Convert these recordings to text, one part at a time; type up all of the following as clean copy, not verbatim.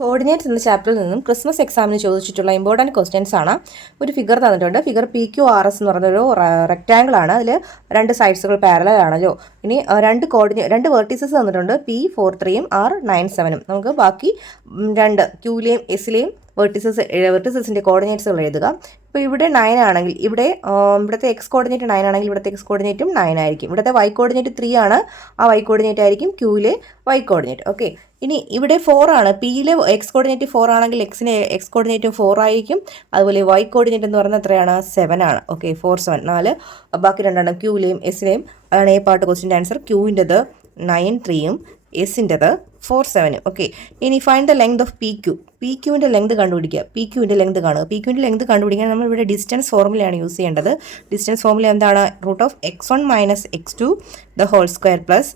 Coordinates എന്ന ചാപ്റ്ററിൽ നിന്നും ക്രിസ്മസ് എക്സാമിന് ചോദിച്ചിട്ടുള്ള ഇമ്പോർട്ടൻറ്റ് ക്വസ്റ്റ്യൻസ് ആണ്. ഒരു ഫിഗർ തന്നിട്ടുണ്ട്. ഫിഗർ PQRS എന്ന് പറഞ്ഞൊരു റെക്റ്റാങ്കിൾ ആണ്. അതിൽ രണ്ട് സൈഡ്സുകൾ പാരലൽ ആണല്ലോ. ഇനി രണ്ട് വെർട്ടീസസ് തന്നിട്ടുണ്ട്. P43യും R97ഉം. നമുക്ക് ബാക്കി രണ്ട് Qയിലെയും Sലെയും വെർട്ടിസസിൻ്റെ കോർഡിനേറ്റ്സുകൾ എഴുതുക. ഇപ്പോൾ ഇവിടെ 9 ആണെങ്കിൽ ഇവിടുത്തെ എക്സ് കോർഡിനേറ്റ് 9 ആണെങ്കിൽ ഇവിടുത്തെ എക്സ് കോർഡിനേറ്റും 9 ആയിരിക്കും. ഇവിടുത്തെ വൈ കോർഡിനേറ്റ് 3 ആണ്. ആ വൈ കോർഡിനേറ്റ് ആയിരിക്കും Qയിലെ വൈ കോർഡിനേറ്റ്. ഓക്കെ, ഇനി ഇവിടെ 4 ആണ്. Pയിലെ എക്സ് കോർഡിനേറ്റ് 4 ആണെങ്കിൽ എക്സിന് എക്സ് കോർഡിനേറ്റും 4 ആയിരിക്കും. അതുപോലെ വൈ കോർഡിനേറ്റ് എന്ന് പറയുന്നത് എത്രയാണ്? 7 ആണ്. ഓക്കെ, 4 7 4. ബാക്കി രണ്ടെണ്ണം Qയിലെയും Sലെയും. അതാണ് ഈ പാർട്ട് ക്വസ്റ്റിൻ്റെ ആൻസർ. Qൻ്റെത് 9 3യും എസിൻ്റെത് 4 7. ഓക്കെ, ഇനി ഫൈൻഡ് ദ ലെങ്ത് ഓഫ് PQൻ്റെ ലെങ്ത് കണ്ടുപിടിക്കുക. PQൻ്റെ ലെങ്ത് കാണുക. PQൻ്റെ ലെങ്ത് കണ്ടുപിടിക്കാൻ നമ്മൾ ഇവിടെ ഡിസ്റ്റൻസ് ഫോർമുലയാണ് യൂസ് ചെയ്യേണ്ടത്. ഡിസ്റ്റൻസ് ഫോർമുല എന്താണ്? √(x1 - x2) the whole square plus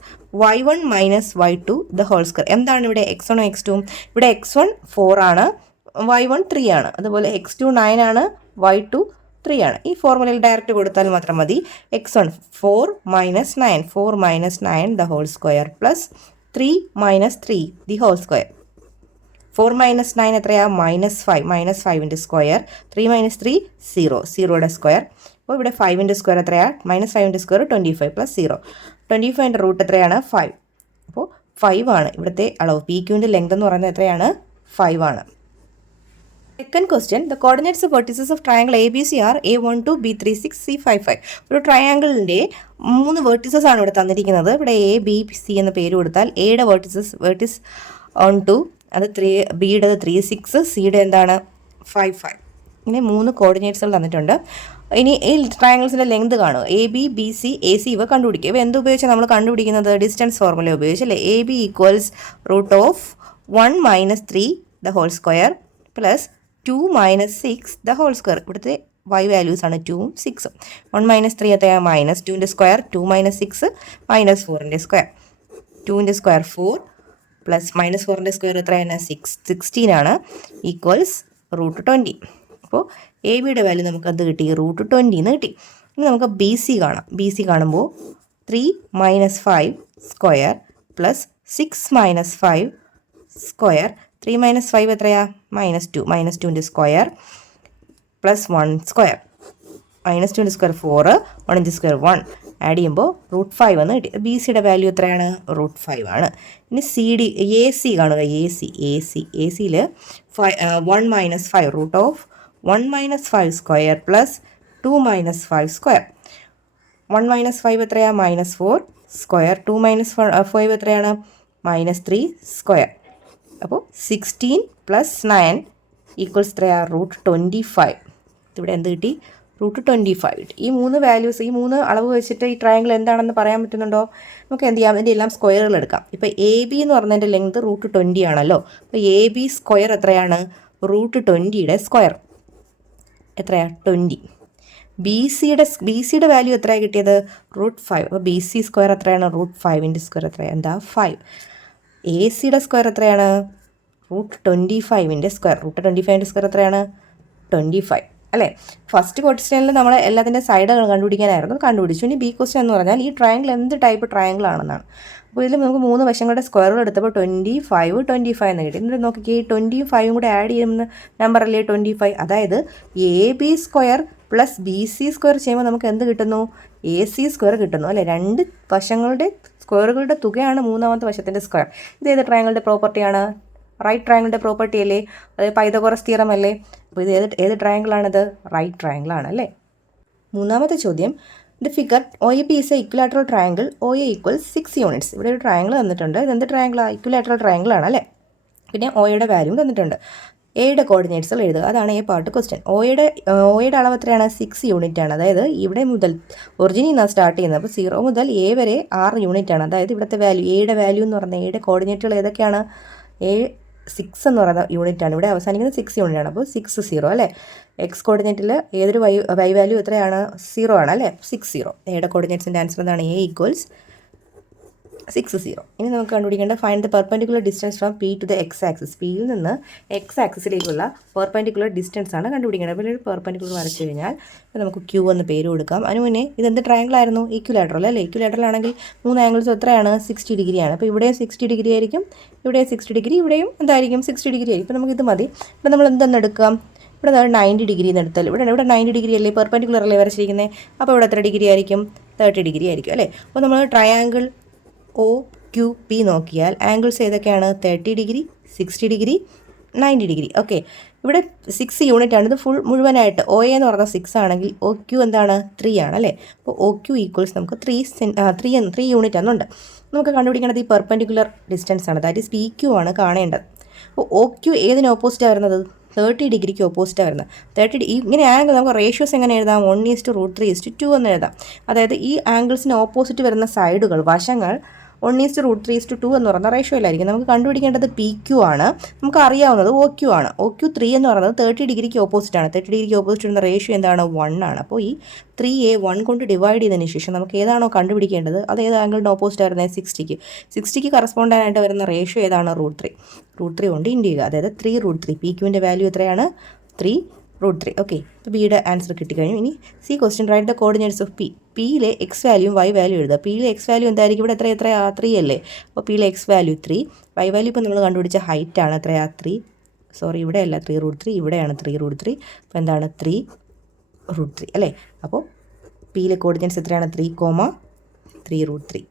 y1 - y2 the whole square. എന്താണ് ഇവിടെ x1 x2? ഇവിടെ x1 4 ആണ്, y1 3 ആണ്. അതുപോലെ x2 9 ആണ്, y2 3 ആണ്. ഈ ഫോർമുലയിൽ ഡയറക്റ്റ് കൊടുത്താൽ മാത്രം മതി. x1 4 - 9 4 - 9 the whole square plus 3 - 3 the whole square. 4 - 9 എത്രയാ? -5. -5ൻ്റെ സ്ക്വയർ. 3 - 3 0. 0യുടെ സ്ക്വയർ. അപ്പോൾ ഇവിടെ 5ൻ്റെ സ്ക്വയർ എത്രയാ? -5ൻ്റെ സ്ക്വയർ 25 + 0. 25ൻ്റെ റൂട്ട് എത്രയാണ്? 5. അപ്പോൾ 5 ആണ് ഇവിടുത്തെ അളവ്. PQൻ്റെ ലെങ്ത് എന്ന് പറയുന്നത് എത്രയാണ്? 5 ആണ്. Second question, the coordinates of vertices of triangle ABC are A12 B36 C55. ഒരു ട്രയാങ്കിളിൻ്റെ 3 വെർട്ടിസസ് ആണ് ഇവിടെ തന്നിരിക്കുന്നത്. ഇവിടെ ABC എന്ന പേര് കൊടുത്താൽ എയുടെ വെർട്ടിസ് 12, അത് 3, ബിയുടേത് 36, സിയുടെ എന്താണ് 55. ഇങ്ങനെ 3 കോർഡിനേറ്റ്സുകൾ തന്നിട്ടുണ്ട്. ഇനി ഈ ട്രയാങ്കിൾസിൻ്റെ ലെങ്ത് കാണുക. AB BC AC ഇവ കണ്ടുപിടിക്കുക. ഇവ എന്ത് ഉപയോഗിച്ചാണ് നമ്മൾ കണ്ടുപിടിക്കുന്നത്? ഡിസ്റ്റൻസ് ഫോർമുല ഉപയോഗിച്ച് അല്ലേ? AB = √1 - 3 the whole square plus 2 - 6 the whole square. ഇവിടുത്തെ y വാല്യൂസ് ആണ് 2ഉം 6ഉം. 1 - 3 എത്രയാണ്? -2ൻ്റെ സ്ക്വയർ. 2 - 6 -4ൻ്റെ സ്ക്വയർ. 2ൻ്റെ സ്ക്വയർ 4 പ്ലസ് -4ൻ്റെ സ്ക്വയർ എത്രയാണ്? 16 ആണ്. ഈക്വൽസ് √20. അപ്പോൾ എ ബിയുടെ വാല്യൂ നമുക്ക് അത് കിട്ടി, √20 എന്ന് കിട്ടി. ഇനി നമുക്ക് BC കാണാം. BC കാണുമ്പോൾ 3 - 5 സ്ക്വയർ പ്ലസ് 6 - 5 സ്ക്വയർ. 3 - 5 എത്രയാ? -2. -2ൻ്റെ സ്ക്വയർ പ്ലസ് 1 സ്ക്വയർ. -2ൻ്റെ സ്ക്വയർ 4, 1ൻ്റെ സ്ക്വയർ 1. ആഡ് ചെയ്യുമ്പോൾ √5 എന്ന് കിട്ടി. BCയുടെ വാല്യൂ എത്രയാണ്? √5 ആണ്. ഇനി AC കാണുക. ACയിൽ 1 - 5 √1 - 5 സ്ക്വയർ പ്ലസ് 2 - 5 സ്ക്വയർ. 1 - 5 എത്രയാണ്? -4 സ്ക്വയർ. 2 - 5 എത്രയാണ്? -3 സ്ക്വയർ. അപ്പോൾ 16 + 9 ഈക്വൽസ് എത്രയാണ്? √25. ഇവിടെ എന്ത് കിട്ടി? √25 കിട്ടി. ഈ 3 വാല്യൂസ്, ഈ 3 അളവ് വെച്ചിട്ട് ഈ ട്രയാങ്കിൾ എന്താണെന്ന് പറയാൻ പറ്റുന്നുണ്ടോ? നമുക്ക് എന്ത് ചെയ്യാം? അതിൻ്റെ എല്ലാം സ്ക്വയറുകൾ എടുക്കാം. ഇപ്പോൾ AB എന്ന് പറഞ്ഞതിൻ്റെ ലെങ്ത് √20 ആണല്ലോ. അപ്പോൾ AB സ്ക്വയർ എത്രയാണ്? √20യുടെ സ്ക്വയർ എത്രയാണ്? 20. BCയുടെ വാല്യൂ എത്രയാണ് കിട്ടിയത്? √5. അപ്പോൾ BC സ്ക്വയർ എത്രയാണ്? √5ൻ്റെ സ്ക്വയർ എത്രയാണ്? എന്താ? 5. ACയുടെ സ്ക്വയർ എത്രയാണ്? √25ൻ്റെ സ്ക്വയർ. √25ൻ്റെ സ്ക്വയർ എത്രയാണ്? 25 അല്ലേ? ഫസ്റ്റ് ക്വസ്റ്റ്യനിൽ നമ്മൾ എല്ലാത്തിൻ്റെ സൈഡുകൾ കണ്ടുപിടിക്കാനായിരുന്നു, കണ്ടുപിടിച്ചു. ഇനി B ക്വസ്റ്റ്യൻ എന്ന് പറഞ്ഞാൽ ഈ ട്രയാങ്കിൾ എന്ത് ടൈപ്പ് ട്രയാങ്കിൾ ആണെന്നാണ്. അപ്പോൾ ഇതിൽ നമുക്ക് 3 വശങ്ങളുടെ സ്ക്വയറുകൾ എടുത്തപ്പോൾ 25 എന്ന് കിട്ടി. എന്നിട്ട് നോക്കിക്കേ, 20യും 5ഉം കൂടെ ആഡ് ചെയ്യുന്ന നമ്പർ അല്ലേ 25. അതായത് AB square plus BC square ചെയ്യുമ്പോൾ നമുക്ക് എന്ത് കിട്ടുന്നു? AC സ്ക്വയർ കിട്ടുന്നു അല്ലേ? രണ്ട് വശങ്ങളുടെ സ്ക്വയറുകളുടെ തുകയാണ് മൂന്നാമത്തെ വശത്തിൻ്റെ സ്ക്വയർ. ഇത് ഏത് ട്രയാങ്കിളിൻ്റെ പ്രോപ്പർട്ടിയാണ്? റൈറ്റ് ട്രയാങ്കിളിൻ്റെ പ്രോപ്പർട്ടി അല്ലേ? അതായത് പൈതഗോറസ് തിയറം അല്ലേ? അപ്പോൾ ഇത് ഏത് ട്രയാങ്കിളാണിത്? റൈറ്റ് ട്രയാങ്കിളാണ് അല്ലേ? മൂന്നാമത്തെ ചോദ്യം, the figure OAB is A equilateral triangle OA = 6 units. ഇവിടെ ഒരു ട്രയാങ്കിൾ തന്നിട്ടുണ്ട്. ഇതെന്ത് ട്രയാങ്കിളാണ്? ഇക്വിലാറ്ററൽ ട്രയാങ്കിൾ ആണ് അല്ലേ? പിന്നെ Oയുടെ വാല്യൂ തന്നിട്ടുണ്ട്. എയുടെ കോർഡിനേറ്റ്സുകൾ എഴുതുക. അതാണ് ഈ പാർട്ട് ക്വസ്റ്റ്യൻ. Oയുടെ അളവ് എത്രയാണ്? 6 യൂണിറ്റ് ആണ്. അതായത് ഇവിടെ മുതൽ ഒറിജിനിൽ നിന്നാണ് സ്റ്റാർട്ട് ചെയ്യുന്നത്. അപ്പോൾ 0 മുതൽ A വരെ 6 യൂണിറ്റ് ആണ്. അതായത് ഇവിടുത്തെ വാല്യൂ, എയുടെ വാല്യൂ എന്ന് പറഞ്ഞാൽ എയുടെ കോർഡിനേറ്റുകൾ ഏതൊക്കെയാണ്? A 6 എന്ന് പറയുന്ന യൂണിറ്റ് ആണ്. ഇവിടെ അവസാനിക്കുന്നത് 6 യൂണിറ്റ് ആണ്. അപ്പോൾ 6 0 അല്ലേ? എക്സ് കോർഡിനേറ്റിൽ ഏതൊരു വൈ വാല്യൂ എത്രയാണ്? 0 ആണ് അല്ലേ? 6 0. എയുടെ കോർഡിനേറ്റ്സിൻ്റെ ആൻസർ എന്താണ്? A = 60. ഇനി നമുക്ക് കണ്ടുപിടിക്കേണ്ട find the perpendicular distance from P to the X axis. പിയിൽ നിന്ന് എക്സ് ആക്സിസിലേക്കുള്ള പെർപെൻഡിക്കുലർ ഡിസ്റ്റൻസ് ആണ് കണ്ടുപിടിക്കേണ്ടത്. അപ്പോൾ ഒരു പെർപെൻഡിക്കുലർ വരച്ചു കഴിഞ്ഞാൽ നമുക്ക് ക്യൂ എന്ന് പേര് കൊടുക്കാം. അതിന് മുന്നേ ഇതെന്ത് ട്രയാങ്കിൾ ആയിരുന്നു? ഈക്വലാറ്ററൽ അല്ലേ? ഈക്വലാറ്ററൽ ആണെങ്കിൽ 3 ആംഗിൾസ് എത്രയാണ്? 60 ഡിഗ്രിയാണ്. അപ്പോൾ ഇവിടെയും 60 ഡിഗ്രി ആയിരിക്കും, ഇവിടെയും 60 ഡിഗ്രി, ഇവിടെയും എന്തായിരിക്കും? 60 ഡിഗ്രി ആയിരിക്കും. ഇപ്പോൾ നമുക്ക് ഇത് മതി. ഇപ്പോൾ നമ്മൾ എന്തെന്നെടുക്കാം? ഇവിടെ 90 ഡിഗ്രി എന്ന് എടുത്താൽ ഇവിടെ 90 ഡിഗ്രി അല്ലേ? പെർപെൻഡിക്കുലർ അല്ലേ വരച്ചിരിക്കുന്നത്? അപ്പോൾ ഇവിടെ എത്ര ഡിഗ്രി ആയിരിക്കും? 30 ഡിഗ്രി ആയിരിക്കും അല്ലേ? അപ്പോൾ നമ്മൾ ട്രയാങ്കിൾ ഒ ക്യു പി നോക്കിയാൽ ആംഗിൾസ് ഏതൊക്കെയാണ്? 30 ഡിഗ്രി, 60 ഡിഗ്രി, 90 ഡിഗ്രി. ഓക്കെ, ഇവിടെ 6 യൂണിറ്റ് ആണ്. ഇത് ഫുൾ മുഴുവനായിട്ട് ഒ എന്ന് പറഞ്ഞാൽ 6 ആണെങ്കിൽ ഒ ക്യു എന്താണ്? 3 ആണ് അല്ലേ? അപ്പോൾ ഒ ക്യു ഈക്വൽസ് നമുക്ക് 3 യൂണിറ്റ് എന്നുണ്ട്. നമുക്ക് കണ്ടുപിടിക്കേണ്ടത് ഈ പെർപെൻഡിക്കുലർ ഡിസ്റ്റൻസ് ആണ്. ദാറ്റ് ഈസ് പി ക്യു ആണ് കാണേണ്ടത്. അപ്പോൾ ഒ ക്യു ഏതിന് ഓപ്പോസിറ്റാണ് വരുന്നത്? 30 ഡിഗ്രിക്ക് ഓപ്പോസിറ്റാണ് വരുന്നത്. 30 ഇങ്ങനെ ആംഗിൾ നമുക്ക് റേഷ്യോസ് എങ്ങനെ എഴുതാം? 1:√3:2 എന്ന് എഴുതാം. അതായത് ഈ ആംഗിൾസിന് ഓപ്പോസിറ്റ് വരുന്ന സൈഡുകൾ, വശങ്ങൾ 1:√3:2 എന്ന് പറയുന്ന റേഷ്യോയിലായിരിക്കും. നമുക്ക് കണ്ടുപിടിക്കേണ്ടത് പി ക്യു ആണ്. നമുക്ക് അറിയാവുന്നത് ഒ ക്യു ആണ്. ഒ ക്യു 3 എന്ന് പറയുന്നത് 30 ഡിഗ്രിക്ക് ഓപ്പോസിറ്റാണ്. 30 ഡിഗ്രിക്ക് ഓപ്പോസിറ്റ് വരുന്ന റേഷ്യോ എന്താണ്? 1 ആണ്. അപ്പോൾ ഈ 3യെ 1 കൊണ്ട് ഡിവൈഡ് ചെയ്തതിന് ശേഷം നമുക്ക് ഏതാണോ കണ്ടുപിടിക്കേണ്ടത് അത് ഏത് ആംഗിളിന് ഓപ്പോസിറ്റ് വരുന്നത്? 60ക്ക് കറസ്പോണ്ടായിട്ട് വരുന്ന റേഷ്യോ ഏതാണ്? √3 കൊണ്ട് ഇൻറ്റു ചെയ്യുക. അതായത് 3√3. പി ക്യുവിൻ്റെ വാല്യൂ എത്രയാണ്? 3√3. ഓക്കെ, ഇപ്പോൾ ബിയുടെ ആൻസർ കിട്ടിക്കഴിഞ്ഞു. ഇനി C question, write the coordinates of P. പിയിലെ എക്സ് വാല്യൂയും വൈ വാല്യൂ എഴുതുക. പിയിലെ എക്സ് വാല്യൂ എന്തായിരിക്കും? ഇവിടെ എത്രയാ? 3 അല്ലേ? അപ്പോൾ പിയിലെ എക്സ് വാല്യൂ 3, വൈ വാല്യൂ ഇപ്പോൾ നമ്മൾ കണ്ടുപിടിച്ച ഹൈറ്റ് ആണ്. എത്രയാ? 3. സോറി, ഇവിടെയല്ല 3√3, ഇവിടെയാണ് 3√3. അപ്പോൾ എന്താണ്? 3√3 അല്ലേ? അപ്പോൾ പിയിലെ കോർഡിനേറ്റ്സ് എത്രയാണ്? 3, 3√3.